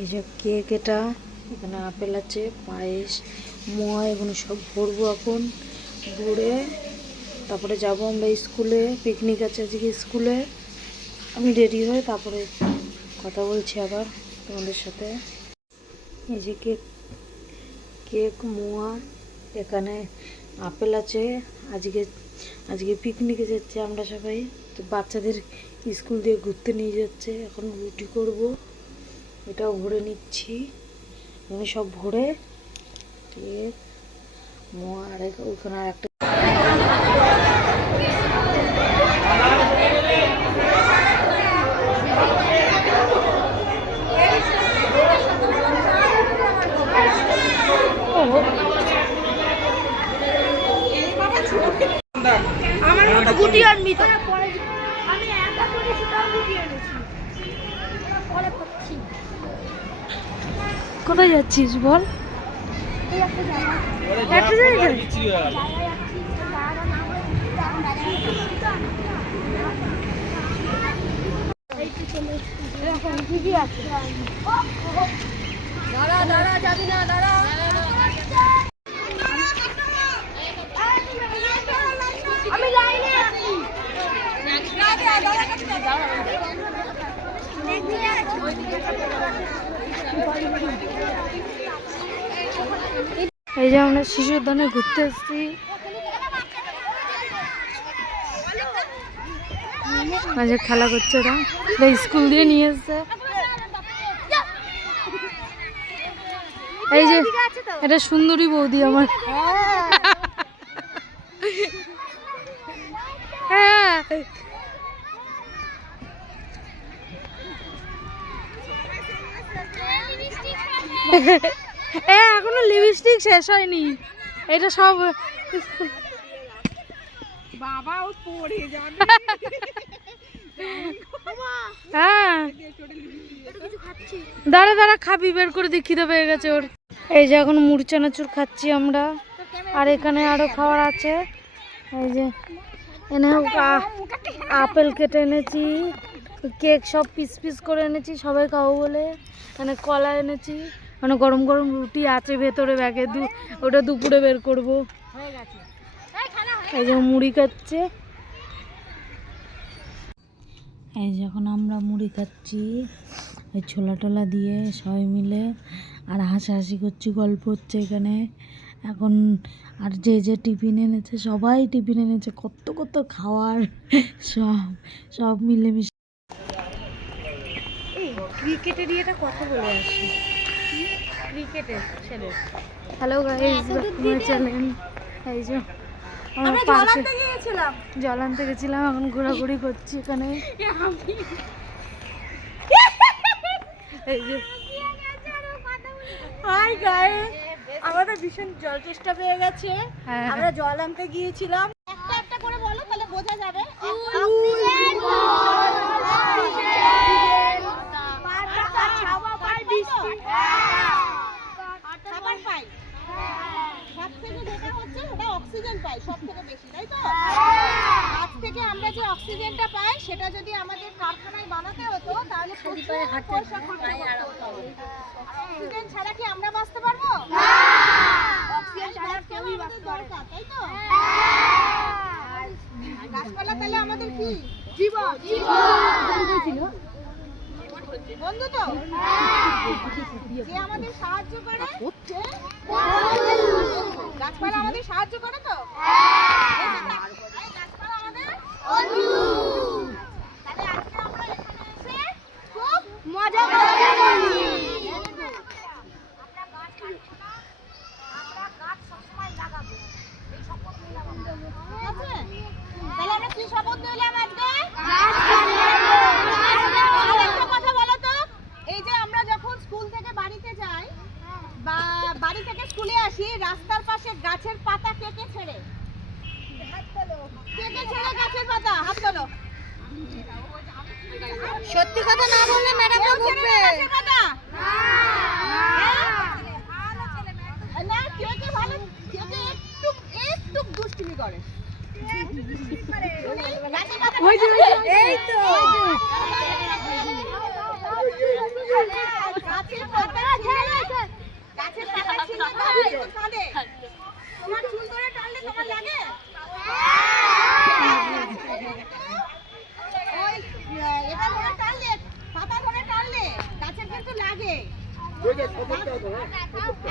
এই যে কেক, এটা এখানে আপেল আছে, পায়েস, মোয়া, এগুলো সব ভরবো এখন। ভরে তারপরে যাব আমরা স্কুলে, পিকনিক আছে আজকে স্কুলে। আমি রেডি হয়ে তারপরে কথা বলছি আবার তোমাদের সাথে। এই যে কেক, কেক, মোয়া, এখানে আপেল আছে। আজকে পিকনিকে যাচ্ছি আমরা সবাই, তো বাচ্চাদের স্কুল দিয়ে ঘুরতে নিয়ে যাচ্ছে। এখন রুটি করব, এটাও ভরে নিচ্ছি। এখানে সব ভরে কেক, মোয়া, আর ওখানে আর একটা গুটি আনবি তো। আমি একা করেছি, তাও গুটি এনেছি। পরে পাচ্ছি। কোথায় যাচ্ছিস বল? এই একটা জায়গা। একটা জায়গায়? দাঁড়া দাঁড়া, যাবি না, দাঁড়া। আমি লাইনে আছি। এই যে আমরা শিশু উদ্যানে ঘুরতে এসেছি। আজ খেলা করছে ওরা, স্কুল দিয়ে নিয়ে এসছে। এই যে এটা সুন্দরী বৌদি আমার। হ্যাঁ, এখনো লিপস্টিক শেষ হয়নি, এটা সব বাবা ও পড়ে যাবে। হ্যাঁ, দাঁড়া দাঁড়া, খাবি, বের করে দিয়ে খিদে পেয়ে গেছে ওর। এই যে এখন মুড়ি চানাচুর খাচ্ছি আমরা, আর এখানে আরো খাবার আছে। এই যে এনে আপেল কেটে এনেছি, কেক সব পিস পিস করে এনেছি সবাই খাবো বলে। এখানে কলা এনেছি, মানে গরম গরম রুটি আছে ভেতরে ব্যাগে, ওটা দুপুরে বের করব। এই যে মুড়ি খাচ্ছে, এই যখন আমরা মুড়ি খাচ্ছি এই ছোলা টোলা দিয়ে সবাই মিলে, আর হাসাহাসি করছি, গল্প হচ্ছে এখানে এখন। আর যে যে টিফিন এনেছে, সবাই টিফিন এনেছে, কত কত খাওয়ার, সব মিলেমিশে। ক্রিকেটের ইয়েটা কথা বলে আসি, ক্রিকেটের ছেলে। হ্যালো গাইস, আপনারা চ্যানেল। এই যে আমরা জল আনতে গেছিলাম, এখন ঘোরাঘুরি করছি এখানে। এই যে হাই গাইস, আমাদের ভীষণ জল তেষ্টা পেয়ে গেছে। আমরা জল আনতে গিয়েছিলাম। একটা একটা করে বলো, তাহলে বোঝা যাবে। অক্সিজেন, পাতা, ছাওয়া পাই, বৃষ্টি খাবার পাই। সব থেকে যেটা হচ্ছে ওটা অক্সিজেন পাই সব থেকে বেশি, তাই তো? গাছ থেকে আমরা যে অক্সিজেনটা পাই, সেটা যদি আমাদের কারখানায় বানাতে হতো তাহলে পয়সা খরচা করতে হতো। অক্সিজেন ছাড়া কি আমরা বাঁচতে পারবো? না। অক্সিজেন ছাড়া কেউই বাঁচতে দরকার, তাই তো? গাছপালা তাহলে আমাদের কি জীবন, বন্ধু তো, যে আমাদের সাহায্য করে, গাছপালা আমাদের সাহায্য করে তো। গাছপালা আমাদের বন্ধু। তাহলে আজকে আমরা এখানে এসে খুব মজা করছি। আমরা গাছ কাটবো না, আমরা গাছ সবসময় লাগাবো, এই শপথ নিলাম আমরা। ঠিক আছে? তাহলে আমরা কি শপথ নিলাম আজকে? গাছ কাটবো। আরেকটা কথা বলো তো, এই যে আমরা যখন স্কুল থেকে বাড়িতে যাই বা বাড়ি থেকে স্কুলে আসি, রাস্তার পাশে গাছের পাতা কে কে ছেড়ে? কে কে ছেড়ে গাছের পাতা? হাত তোলো। সত্যি কথা না বললে ম্যাডামরা বকবে। গাছের পাতা না, কে কে ভালো, কে কে একটু দুষ্টুমি করে? এই তো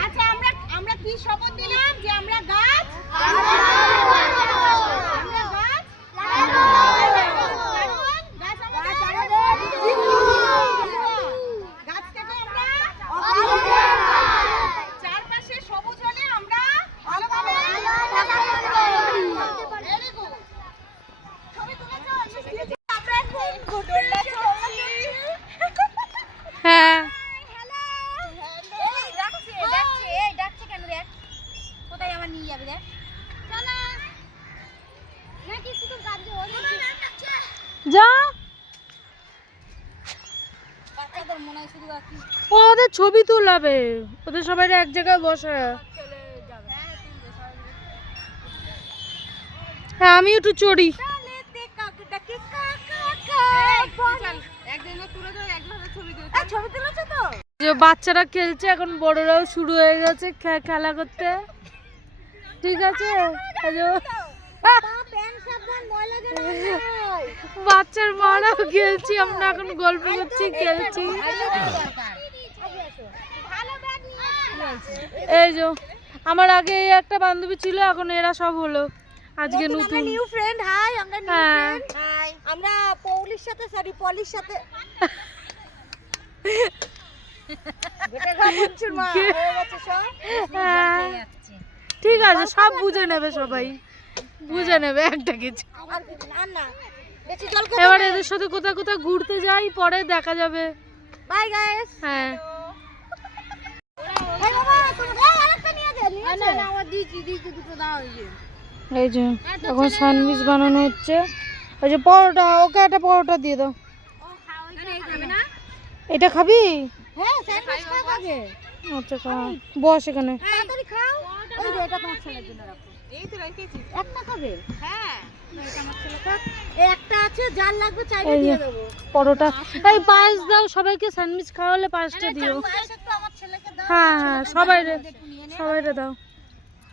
আচ্ছা আমরা কি শপথ দিলাম যে আমরা গাছ গাছ থেকে আমরা চারপাশে সবুজ হলে আমরা ভালোভাবে ভেরি গুড ছবি তুলেছো আমরা এখন ঘুরতে চলছি হ্যাঁ ডাকছে কেন দেখ কোথায় আমার নিয়ে যাবে দেখ চলো নাকি শুধু গাছে যা বাচ্চাদের মনে হয় শুধু গাছ ওদের ছবি তুলাবে, ওদের সবাই এক জায়গায় বসে। হ্যাঁ আমি একটু চড়ি। যে বাচ্চারা খেলছে, এখন বড়রাও শুরু হয়ে গেছে খেলা করতে। ঠিক আছে, বাচ্চার মারাও খেলছি, আমরা এখন গল্প করছি, খেলছি। এই যে আমার আগে একটা বান্ধবী ছিল, এখন এরা সব হলো আজকে নতুন নিউ ফ্রেন্ড। হাই, আমরা নিউ হ্যাঁ। ফ্রেন্ড। হাই, আমরা পৌলির সাথে পলির সাথে হ্যাঁ, ঠিক আছে, সব বুঝে নেবে, সবাই বুঝে নেবে একটা কিছু। এবার এদের সাথে কোথাও কোথাও ঘুরতে যাই, পরে দেখা যাবে। Bye guys. হ্যাঁ এই যে এখন স্যান্ডউইচ বানানো হচ্ছে। ওই যে পরোটা, ওকে একটা পরোটা দিয়ে দাও। এটা খাবি? হ্যাঁ, স্যান্ডউইচ খাবে। আচ্ছা খা, বস এখানে। তাড়াতাড়ি খাও। ওই যে এটা তোমার ছেলের জন্য রাখো। এই তো রেখেছি। একটা খাবে? হ্যাঁ, এটা আমার ছেলে খাক। এই একটা আছে, যার লাগবে চাইলে দিয়ে দেব। পরোটা, এই পায়েস দাও সবাইকে, স্যান্ডউইচ খাওয়ালে পায়েসটা দিও। পায়েস একটু আমার ছেলেকে দাও। হ্যাঁ হ্যাঁ, সবাইরে দাও।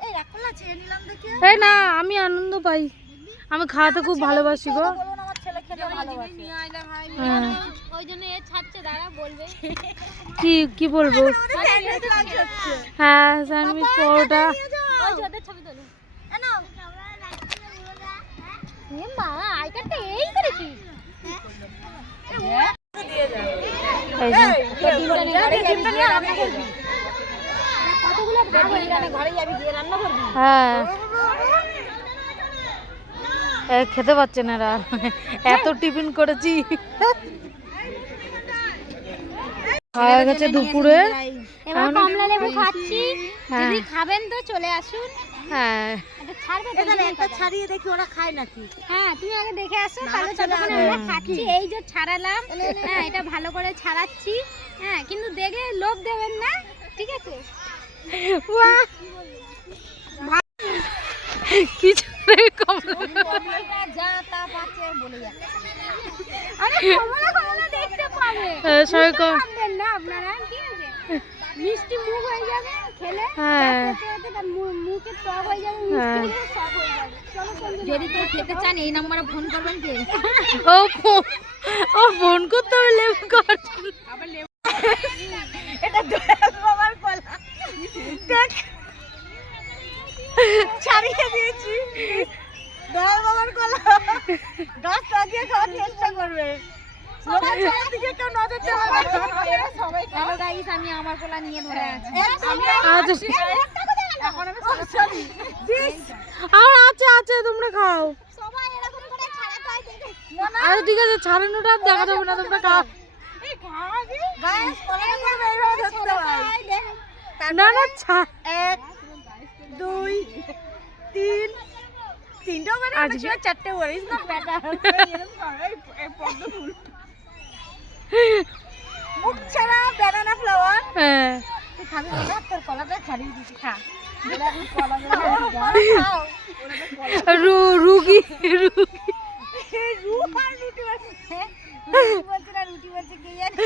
এই রাখলা চেয়ে নিলাম দেখি। এই না, আমি আনন্দ পাই, আমি খাওয়াতে খুব ভালোবাসি গো। বলুন আমার ছেলে খেতে ভালোবাসে। হ্যাঁ, ওই জন্য এ ছাড়ছে, দাঁড়া বলবে। কি বলবো? হ্যাঁ, স্যান্ডউইচ, পরোটা। ওই যে ওদের ছবি তোলো। এনো। এ মা, আই কার্ডটা এই করেছি। এই যে ডিমটা নিয়ে রান্না করবি। কতগুলো ভাগ এখানে ঘরে যাবি, গিয়ে রান্না করবি। হ্যাঁ, খেতে পাচ্ছে না আর, এত টিফিন করেছি। খাওয়া গেছে দুপুরে, এবার কমলা লেবু খাচ্ছি। হ্যাঁ। যদি খাবেন তো চলে আসুন। হ্যাঁ এটা ছাড়বে তো, একটা ছাড়িয়ে দেখি ওরা খায় নাকি। হ্যাঁ, তুমি আগে দেখে আসো, তাহলে ততক্ষণে আমরা খাচ্ছি। এই যে ছাড়ালাম, হ্যাঁ এটা ভালো করে ছাড়াচ্ছি। হ্যাঁ, কিন্তু দেখে লোভ দেবেন না, ঠিক আছে? বাহ, কিছু কমলা যা তা পাচ্ছে বলে যাচ্ছে। আরে কমলা দেখতে পাবে। সবাই খাবেন না আপনারা, ঠিক আছে? মিষ্টি মুখ হয়ে যাবে খেলে। হ্যাঁ মুখে টক হয়ে যাবে, মিষ্টি সব হয়ে যাবে। চলো, যদি কেউ খেতে চান এই নম্বরে ফোন করবেন। কে ও ফোন করতে হবে লেবু খাওয়ার জন্য। এটা দয়াল বাবার কলা, দেখ ছাড়িয়ে দিয়েছি। দয়াল বাবার কলা, গাছ লাগিয়ে খাওয়ার চেষ্টা করবে। সবাই ছেলের দিকে কেউ নজর দেবে না। সবাই হ্যালো গাইস, আমি আমার কলা নিয়ে ধরে আছি। এখন আমি সরি আর আছে তোমরা খাও। সবাই এরকম করে ছাড়াতে হয় দেখে। আরে ঠিক আছে, ছাড়ানোটা আর দেখা যাবে না, তোমরা খাও। এই খাওয়াবি গাইস, কলাটা করবে এইভাবে ধরতে হয়। না না, 1 2 3 তিনটা মানে আজকে চারটে বলিস না বেটা। এই পদ্ম ফুল মুখ ছাড়া ব্যানানা ফ্লাওয়ার। হ্যাঁ, তুই খাবি না? তোর কলাটা ছাড়িয়ে দিছি, খা। কলা খাও। রুগী রু আর রুটি বানাচ্ছে। রুটি বলছে কে জানে।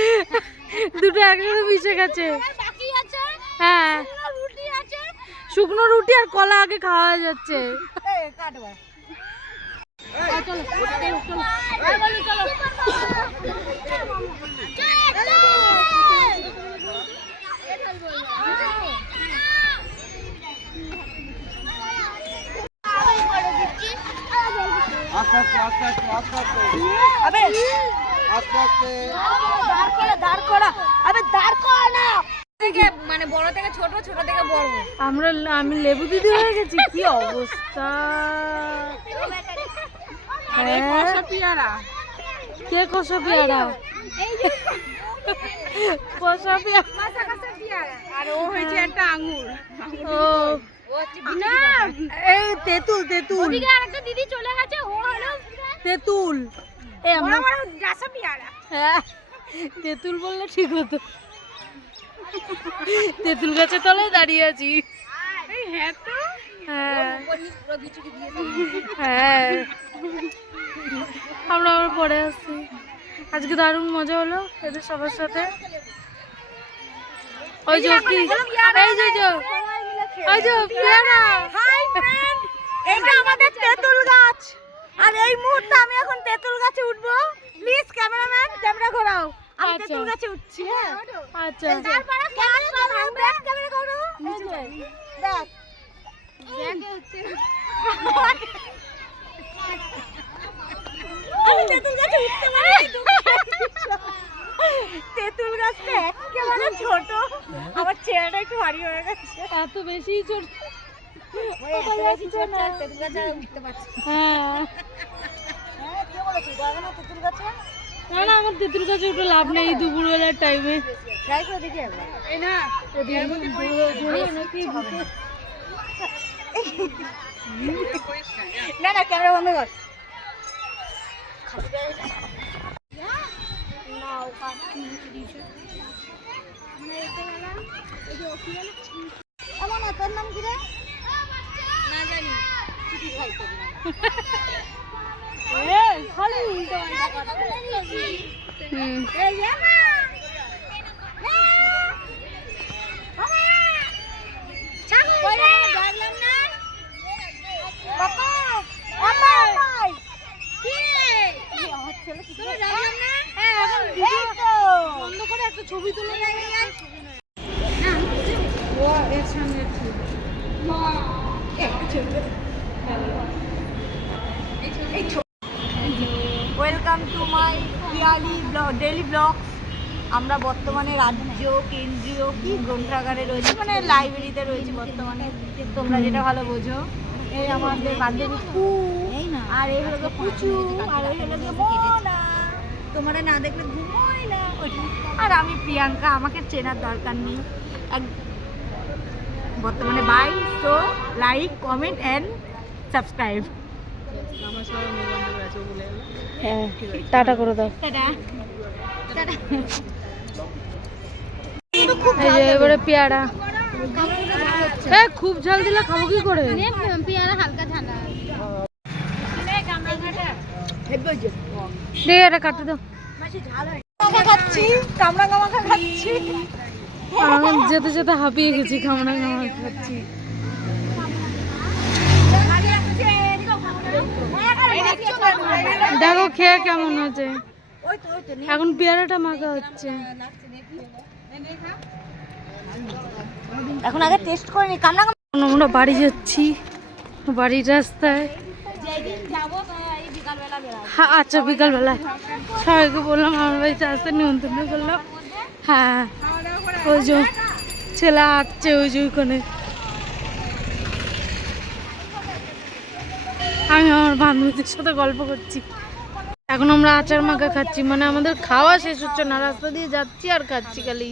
দুটো একসাথে মিশে গেছে। বাকি আছে, হ্যাঁ, রুটি আছে। শুকনো রুটি আর কলা আগে খাওয়া যাচ্ছে। এই কাটবা। চলো চলো। আবে আস্তে আস্তে দাঁড় করা আবে দাঁড় করা না থেকে মানে বড় থেকে ছোট ছোট থেকে বড় আমি লেবু দিদি হয়ে গেছি, কি অবস্থা। আরে কষা পিয়ারা কে কষা পেয়ারা? কষা পেয়ারা কষা পিয়ারা আর ও হয়েছে একটা আঙ্গুর ও না এই তেঁতুল তেঁতুল ওদিকে আরেকটা দিদি চলে গেছে ও হলো তেঁতুল। এ আমরা বড় গাছা পিয়ারা হ্যাঁ তেঁতুল বললে ঠিক হতো। তেঁতুল গাছের তলায় দাঁড়িয়ে আছি। এই হ্যাঁ তো হ্যাঁ পুরো বিচুকি দিয়ে হ্যাঁ আমরা আবার পরে আসছি। আজকে দারুণ মজা হলো এদের সবার সাথে। ওই যে কি এই যে ওই যে পেয়ারা। হাই ফ্রেন্ড এটা আমাদের তেঁতুল গাছ আর এই মুহূর্তে আমি এখন তেঁতুল গাছে উঠবো। প্লিজ ক্যামেরাম্যান ক্যামেরা ঘোরাও। আমি আচ্ছা। তেঁতুল গাছে উঠছি। হ্যাঁ আচ্ছা তারপরে ক্যামেরা করো এই যে দেখ আমি তেঁতুল গাছে উঠতে পারি তেঁতুল গাছটা একেবারে ছোট আমার চেহারাটা একটু ভারী হয়ে গেছে এত বেশি ছোট। তেঁতুল গাছে উঠতে পারছি হ্যাঁ কে বলেছি যাবে না তেঁতুল গাছে না না আমার তেঁতুল গাছে উঠে লাভ নেই দুপুরবেলার টাইমে। ট্রাই করে দেখি একবার এই না না না ক্যামেরা বন্ধ কর এমন তোর নাম কি রে না জানি চিঠি খাই তোর নাম খালি উল্টো পাল্টা হুম এই যে মা ছাগল ডাকলাম না বাবা আম্মা কি আমার ছেলে কি ডাকলাম না হ্যাঁ এখন ভিডিও বন্ধ করে একটা ছবি তুলে নিয়ে আয় ও এর সামনে welcome to my Piyali daily blog. আমরা বর্তমানে রাজ্য কেন্দ্রীয় কি গ্রন্থাগারে রয়েছি মানে লাইব্রেরিতে রয়েছি বর্তমানে তোমরা যেটা ভালো বোঝো। এই আমাদের বান্ধবী কু আর এই হলো পুচু আর এই হলো মোনা তোমরা না দেখলে ঘুমোই না আর আমি প্রিয়াঙ্কা আমাকে চেনার দরকার নেই বর্তমানে bye so like comment and subscribe হ্যাঁ টাটা করে দাও। টাটা টাটা এই যে এবারে পেয়ারা। হ্যাঁ খুব ঝাল দিলে খাবো কি করে? পেয়ারা হালকা ঠান্ডা দে এটা কাটতে দাও। খাচ্ছি কামড়া কামাখা খাচ্ছি আমি যেতে যেতে হাঁপিয়ে গেছি, খামড়া খামড়া খাচ্ছি। দেখো খেয়ে কেমন হয়েছে। এখন পেয়ারাটা মাখা হচ্ছে। এখন আগে টেস্ট করে নি কামড়া এখন আমরা বাড়ি যাচ্ছি, বাড়ির রাস্তায়। হ্যাঁ আচ্ছা বিকালবেলা সবাইকে বললাম আমার বাড়িতে আসতে নিমন্ত্রণ করলাম। হ্যাঁ ওই যে ছেলে আসছে ওই যে ওইখানে। আমি আমার বান্ধবীদের সাথে গল্প করছি। এখন আমরা আচার মাখা খাচ্ছি, মানে আমাদের খাওয়া শেষ হচ্ছে না, রাস্তা দিয়ে যাচ্ছি আর খাচ্ছি খালি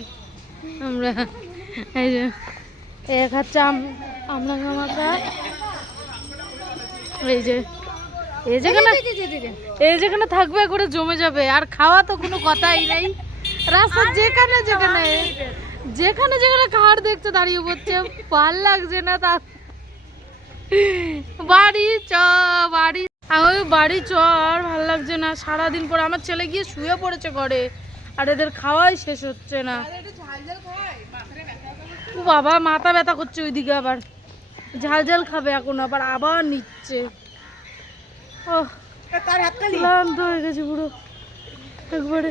আমরা। এই যে এ খাচ্ছে আমরা মাখা। এই যেখানে থাকবে করে জমে যাবে আর খাওয়া তো কোনো কথাই নেই। রাস্তা যেখানে যেখানে যেখানে যেখানে খাওয়ার দেখতে দাঁড়িয়ে পড়ছে, ভাল লাগছে না তা বাড়ি চ বাড়ি। আমি বাড়ি চ আর ভাল লাগছে না। সারাদিন পর আমার ছেলে গিয়ে শুয়ে পড়েছে ঘরে আর এদের খাওয়াই শেষ হচ্ছে না। ও বাবা মাথা ব্যথা করছে ওইদিকে, আবার ঝাল ঝাল খাবে এখন আবার নিচ্ছে। ও ক্লান্ত হয়ে গেছে পুরো একবারে।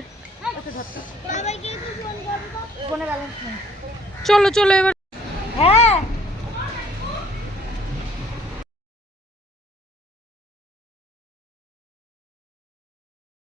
চলো চলো এবার